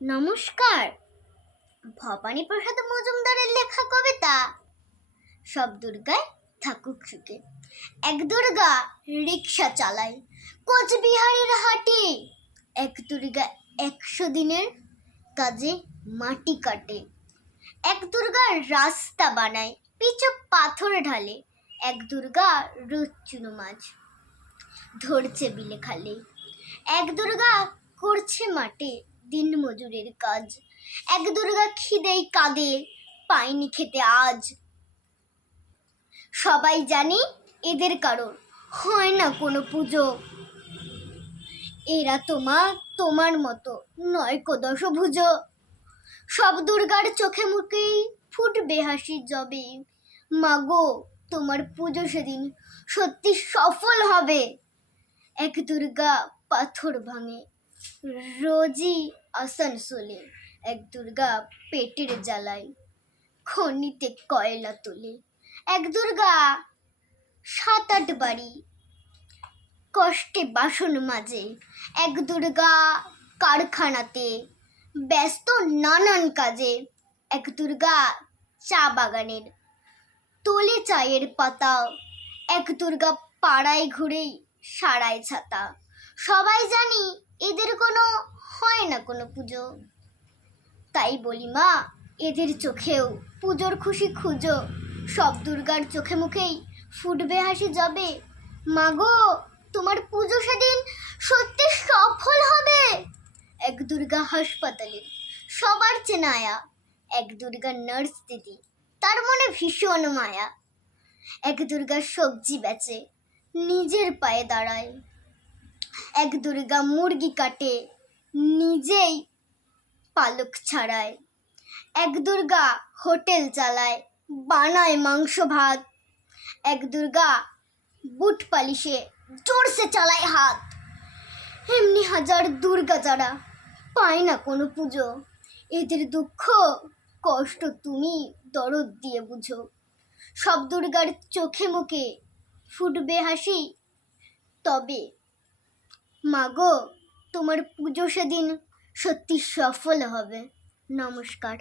নমস্কার। ভবানী প্রসাদ মজুমদারের লেখা কবিতা। সব দুর্গায় থাকুক সুখে। এক দুর্গা রিক্সা চালায় কোচবিহারের হাটে। এক দুর্গা একশো দিনের কাজে মাটি কাটে। এক দুর্গা রাস্তা বানায় পিছু পাথর ঢালে। এক দুর্গা রোজ চুনো মাছ ধরছে বিলে খালে। এক দুর্গা করছে মাঠে দিন মজুরের কাজ। এক দুর্গা খিদেই কাঁদে পায়নি খেতে আজ। সবাই জানি এদের কারণ হয় না কোনো পুজো। এরা তোমার তোমার মতো নয় কো দশভুজ। সব দুর্গার চোখে মুখেই ফুটবে হাসি জবে। মাগো, তোমার পুজো সেদিন সত্যি সফল হবে। এক দুর্গা পাথর ভাঙে রোজই আসানসোলে এক দুর্গা পেটের জ্বালায়, খনিতে কয়লা তোলে। এক দুর্গা সাত আট বাড়ি, কষ্টে বাসন মাজে। এক দুর্গা কারখানাতে ব্যস্ত নানান কাজে। এক দুর্গা চা বাগানের তোলে চায়ের পাতা। এক দুর্গা পাড়ায় ঘুরেই সারায় ছাতা। সবাই জানি এদের কোনো হয় না কোনো পুজো। তাই বলি মা, এদের চোখেও পুজোর খুশি খুঁজো। সব দুর্গার চোখে মুখেই ফুটবে হাসি যাবে মাগো তোমার পুজো সেদিন সত্যি সফল হবে। এক দুর্গা হাসপাতালের সবার চেনায়া, এক দুর্গা নার্স দিদি, তার মনে ভীষণ মায়া। এক দুর্গা সবজি বেচে, নিজের পায়ে দাঁড়ায়। এক দুর্গা মুরগি কাটে, নিজেই পালক ছাড়ায়। এক দুর্গা হোটেল চালায়, বানায় মাংস ভাত। এক দুর্গা বুট পালিশে জোরসে চালায় হাত। এমনি হাজার দুর্গা যারা পায় না কোনো পুজো, এদের দুঃখ, কষ্ট তুমি দরদ দিয়ে বুঝো। সব দুর্গার চোখে মুখে ফুটবে হাসি, তবে মাগো তোমার পুজো সেদিন সত্যি সফল হবে। নমস্কার।